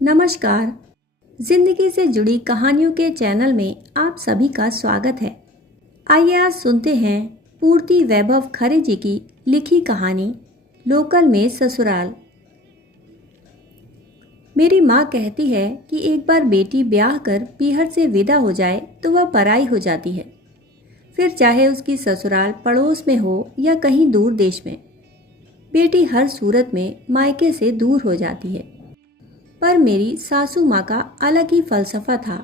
नमस्कार। जिंदगी से जुड़ी कहानियों के चैनल में आप सभी का स्वागत है। आइए आज सुनते हैं पूर्ति वैभव खरे जी की लिखी कहानी लोकल में ससुराल। मेरी माँ कहती है कि एक बार बेटी ब्याह कर पीहर से विदा हो जाए तो वह पराई हो जाती है, फिर चाहे उसकी ससुराल पड़ोस में हो या कहीं दूर देश में। बेटी हर सूरत में मायके से दूर हो जाती है। पर मेरी सासू माँ का अलग ही फलसफा था।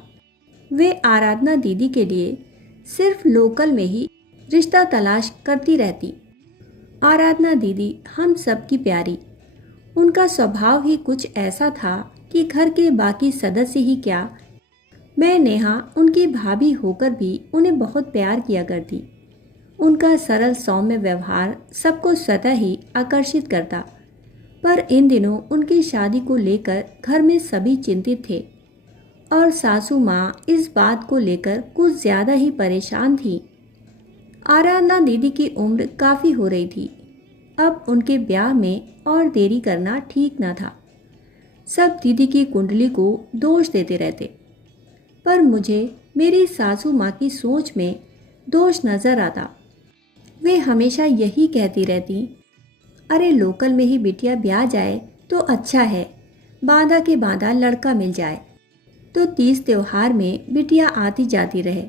वे आराधना दीदी के लिए सिर्फ लोकल में ही रिश्ता तलाश करती रहती। आराधना दीदी हम सबकी प्यारी। उनका स्वभाव ही कुछ ऐसा था कि घर के बाकी सदस्य ही क्या, मैं नेहा उनकी भाभी होकर भी उन्हें बहुत प्यार किया करती। उनका सरल सौम्य व्यवहार सबको स्वतः ही आकर्षित करता। पर इन दिनों उनकी शादी को लेकर घर में सभी चिंतित थे और सासू माँ इस बात को लेकर कुछ ज़्यादा ही परेशान थी। आराधना दीदी की उम्र काफ़ी हो रही थी। अब उनके ब्याह में और देरी करना ठीक न था। सब दीदी की कुंडली को दोष देते रहते, पर मुझे मेरी सासू माँ की सोच में दोष नज़र आता। वे हमेशा यही कहती रहती, अरे लोकल में ही बिटिया ब्याह जाए तो अच्छा है, बांधा के बांधा लड़का मिल जाए तो तीज त्योहार में बिटिया आती जाती रहे।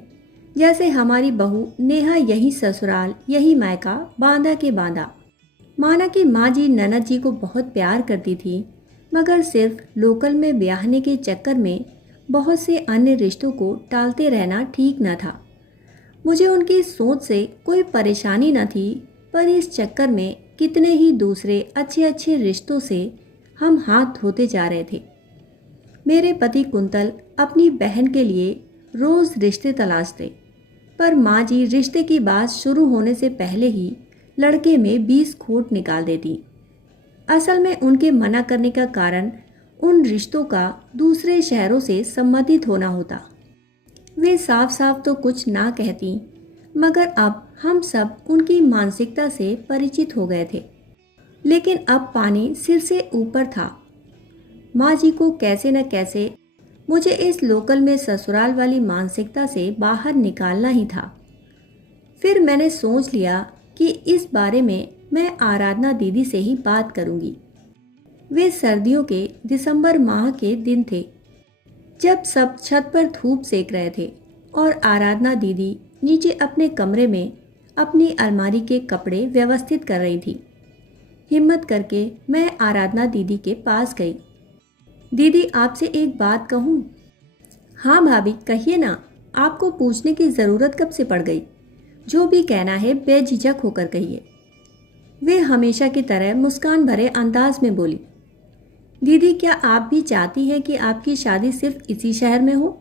जैसे हमारी बहू नेहा यही ससुराल यही मायका बांधा के बांधा। माना कि माँ जी ननद जी को बहुत प्यार करती थी, मगर सिर्फ लोकल में ब्याहने के चक्कर में बहुत से अन्य रिश्तों को टालते रहना ठीक न था। मुझे उनकी सोच से कोई परेशानी न थी, पर इस चक्कर में कितने ही दूसरे अच्छे अच्छे रिश्तों से हम हाथ धोते जा रहे थे। मेरे पति कुंतल अपनी बहन के लिए रोज़ रिश्ते तलाशते, पर माँ जी रिश्ते की बात शुरू होने से पहले ही लड़के में 20 खोट निकाल देती। असल में उनके मना करने का कारण उन रिश्तों का दूसरे शहरों से संबंधित होना होता। वे साफ साफ तो कुछ ना कहती, मगर अब हम सब उनकी मानसिकता से परिचित हो गए थे। लेकिन अब पानी सिर से ऊपर था। माँ जी को कैसे न कैसे मुझे इस लोकल में ससुराल वाली मानसिकता से बाहर निकालना ही था। फिर मैंने सोच लिया कि इस बारे में मैं आराधना दीदी से ही बात करूंगी। वे सर्दियों के दिसंबर माह के दिन थे, जब सब छत पर धूप सेक रहे थे और आराधना दीदी नीचे अपने कमरे में अपनी अलमारी के कपड़े व्यवस्थित कर रही थी। हिम्मत करके मैं आराधना दीदी के पास गई। दीदी आपसे एक बात कहूँ? हाँ भाभी कहिए ना, आपको पूछने की ज़रूरत कब से पड़ गई? जो भी कहना है बेझिझक होकर कहिए। वे हमेशा की तरह मुस्कान भरे अंदाज में बोली, दीदी क्या आप भी चाहती हैं कि आपकी शादी सिर्फ इसी शहर में हो?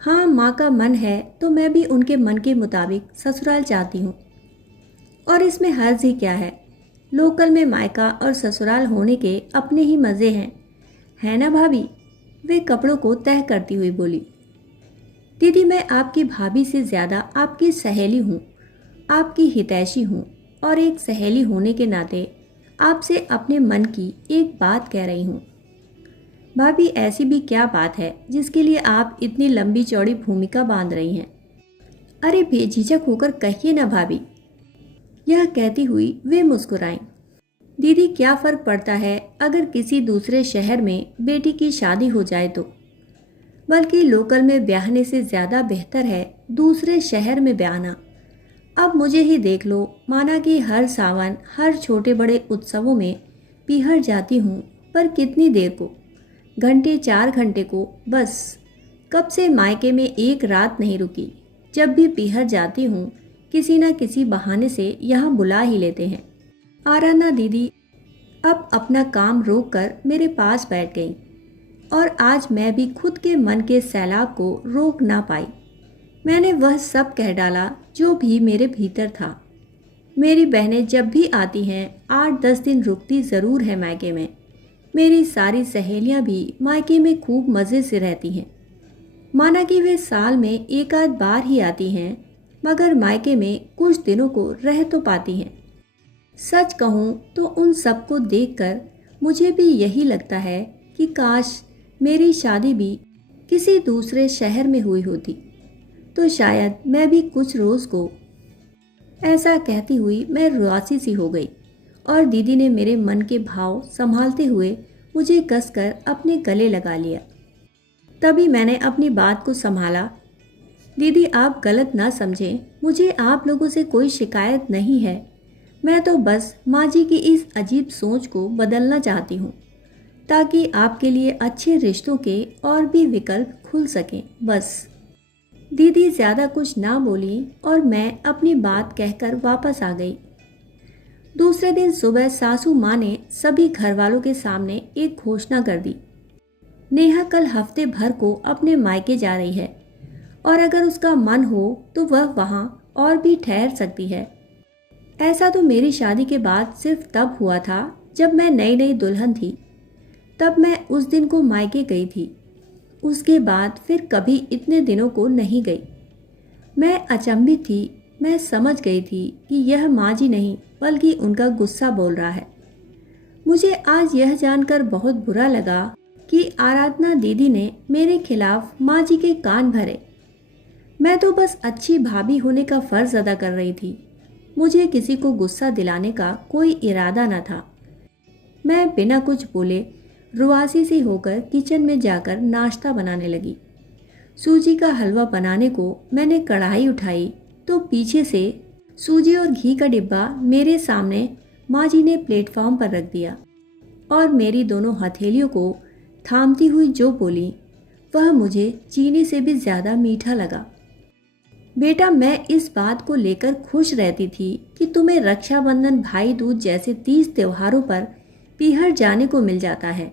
हाँ, माँ का मन है तो मैं भी उनके मन के मुताबिक ससुराल चाहती हूँ। और इसमें हर्ज ही क्या है? लोकल में मायका और ससुराल होने के अपने ही मज़े हैं, है ना भाभी? वे कपड़ों को तह करती हुई बोली। दीदी मैं आपकी भाभी से ज़्यादा आपकी सहेली हूँ, आपकी हितैषी हूँ और एक सहेली होने के नाते आपसे अपने मन की एक बात कह रही हूँ। भाभी ऐसी भी क्या बात है जिसके लिए आप इतनी लंबी चौड़ी भूमिका बांध रही हैं? अरे बेझिझक होकर कहिए ना भाभी। यह कहती हुई वे मुस्कुराईं। दीदी क्या फ़र्क पड़ता है अगर किसी दूसरे शहर में बेटी की शादी हो जाए तो, बल्कि लोकल में ब्याहने से ज़्यादा बेहतर है दूसरे शहर में ब्याहना। अब मुझे ही देख लो, माना कि हर सावन हर छोटे बड़े उत्सवों में पीहर जाती हूँ, पर कितनी देर को? घंटे 4 घंटे को बस। कब से मायके में एक रात नहीं रुकी। जब भी पीहर जाती हूँ किसी न किसी बहाने से यहाँ बुला ही लेते हैं। आराधना दीदी अब अपना काम रोक कर मेरे पास बैठ गई और आज मैं भी खुद के मन के सैलाब को रोक ना पाई। मैंने वह सब कह डाला जो भी मेरे भीतर था। मेरी बहनें जब भी आती हैं 8-10 दिन रुकती ज़रूर है मायके में। मेरी सारी सहेलियां भी मायके में खूब मज़े से रहती हैं। माना कि वे साल में एक आध बार ही आती हैं, मगर मायके में कुछ दिनों को रह तो पाती हैं। सच कहूँ तो उन सबको देखकर मुझे भी यही लगता है कि काश मेरी शादी भी किसी दूसरे शहर में हुई होती तो शायद मैं भी कुछ रोज़ को। ऐसा कहती हुई मैं रुआसी सी हो गई और दीदी ने मेरे मन के भाव संभालते हुए मुझे कसकर अपने गले लगा लिया। तभी मैंने अपनी बात को संभाला। दीदी, आप गलत ना समझें, मुझे आप लोगों से कोई शिकायत नहीं है। मैं तो बस माँ जी की इस अजीब सोच को बदलना चाहती हूँ ताकि आपके लिए अच्छे रिश्तों के और भी विकल्प खुल सकें, बस। दीदी ज़्यादा कुछ ना बोली और मैं अपनी बात कहकर वापस आ गई। दूसरे दिन सुबह सासू माँ ने सभी घर वालों के सामने एक घोषणा कर दी। नेहा कल हफ्ते भर को अपने मायके जा रही है और अगर उसका मन हो तो वह वहाँ और भी ठहर सकती है। ऐसा तो मेरी शादी के बाद सिर्फ तब हुआ था जब मैं नई नई दुल्हन थी, तब मैं उस दिन को मायके गई थी। उसके बाद फिर कभी इतने दिनों को नहीं गई। मैं अचंभित थी। मैं समझ गई थी कि यह माँ जी नहीं बल्कि उनका गुस्सा बोल रहा है। मुझे आज यह जानकर बहुत बुरा लगा कि आराधना दीदी ने मेरे खिलाफ माँ जी के कान भरे। मैं तो बस अच्छी भाभी होने का फर्ज अदा कर रही थी। मुझे किसी को गुस्सा दिलाने का कोई इरादा न था। मैं बिना कुछ बोले रुआसी से होकर किचन में जाकर नाश्ता बनाने लगी। सूजी का हलवा बनाने को मैंने कढ़ाई उठाई तो पीछे से सूजी और घी का डिब्बा मेरे सामने माँ जी ने प्लेटफॉर्म पर रख दिया और मेरी दोनों हथेलियों को थामती हुई जो बोली वह मुझे चीनी से भी ज़्यादा मीठा लगा। बेटा, मैं इस बात को लेकर खुश रहती थी कि तुम्हें रक्षाबंधन, भाई दूज जैसे 30 त्योहारों पर पीहर जाने को मिल जाता है,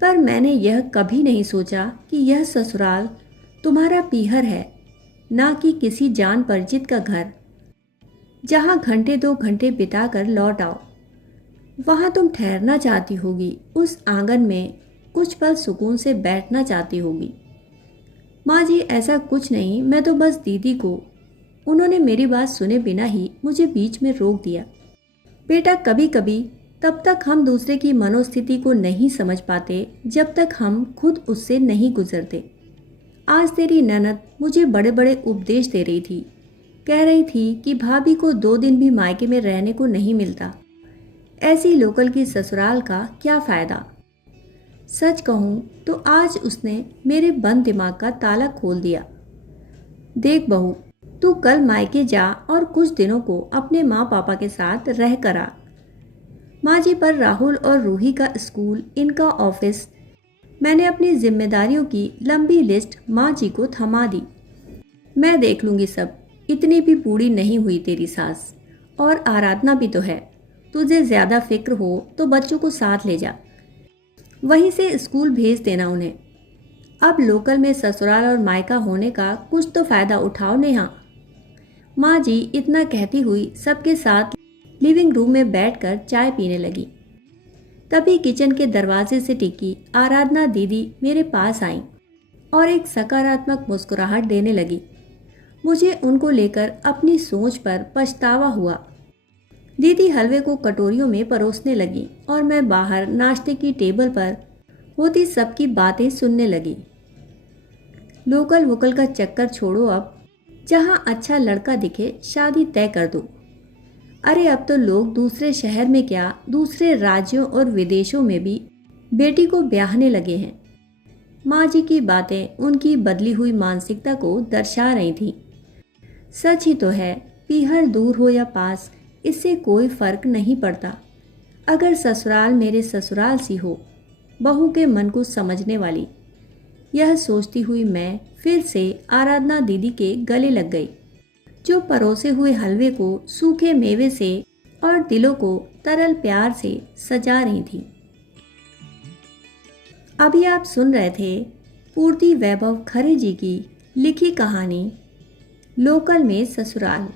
पर मैंने यह कभी नहीं सोचा कि यह ससुराल तुम्हारा पीहर है, ना कि किसी जान परिचित का घर जहाँ घंटे 2 घंटे बिताकर लौट आओ। वहाँ तुम ठहरना चाहती होगी, उस आंगन में कुछ पल सुकून से बैठना चाहती होगी। माँ जी, ऐसा कुछ नहीं, मैं तो बस दीदी को। उन्होंने मेरी बात सुने बिना ही मुझे बीच में रोक दिया। बेटा, कभी कभी तब तक हम दूसरे की मनोस्थिति को नहीं समझ पाते जब तक हम खुद उससे नहीं गुजरते। आज तेरी ननद मुझे बड़े बड़े उपदेश दे रही थी। कह रही थी कि भाभी को 2 दिन भी मायके में रहने को नहीं मिलता। ऐसी लोकल की ससुराल का क्या फ़ायदा। सच कहूँ तो आज उसने मेरे बंद दिमाग का ताला खोल दिया। देख बहू, तू कल मायके जा और कुछ दिनों को अपने माँ पापा के साथ रह कर आ। माँ जी पर राहुल और रूही का स्कूल, इनका ऑफिस, मैंने अपनी जिम्मेदारियों की लंबी लिस्ट माँ जी को थमा दी। मैं देख लूँगी सब। इतनी भी बूढ़ी नहीं हुई तेरी सास, और आराधना भी तो है। तुझे ज़्यादा फिक्र हो तो बच्चों को साथ ले जा, वहीं से स्कूल भेज देना उन्हें। अब लोकल में ससुराल और मायका होने का कुछ तो फ़ायदा उठाओ नेहा। माँ जी इतना कहती हुई सबके साथ लिविंग रूम में बैठकर चाय पीने लगी। तभी किचन के दरवाजे से टिकी आराधना दीदी मेरे पास आई और एक सकारात्मक मुस्कुराहट देने लगी। मुझे उनको लेकर अपनी सोच पर पछतावा हुआ। दीदी हलवे को कटोरियों में परोसने लगी और मैं बाहर नाश्ते की टेबल पर होती सबकी बातें सुनने लगी। लोकल वोकल का चक्कर छोड़ो, अब जहाँ अच्छा लड़का दिखे शादी तय कर दो। अरे अब तो लोग दूसरे शहर में क्या, दूसरे राज्यों और विदेशों में भी बेटी को ब्याहने लगे हैं। माँ जी की बातें उनकी बदली हुई मानसिकता को दर्शा रही थी। सच ही तो है, पीहर दूर हो या पास, इससे कोई फर्क नहीं पड़ता अगर ससुराल मेरे ससुराल सी हो, बहू के मन को समझने वाली। यह सोचती हुई मैं फिर से आराधना दीदी के गले लग गई, जो परोसे हुए हलवे को सूखे मेवे से और दिलों को तरल प्यार से सजा रही थी। अभी आप सुन रहे थे पूर्ति वैभव खरे जी की लिखी कहानी लोकल में ससुराल।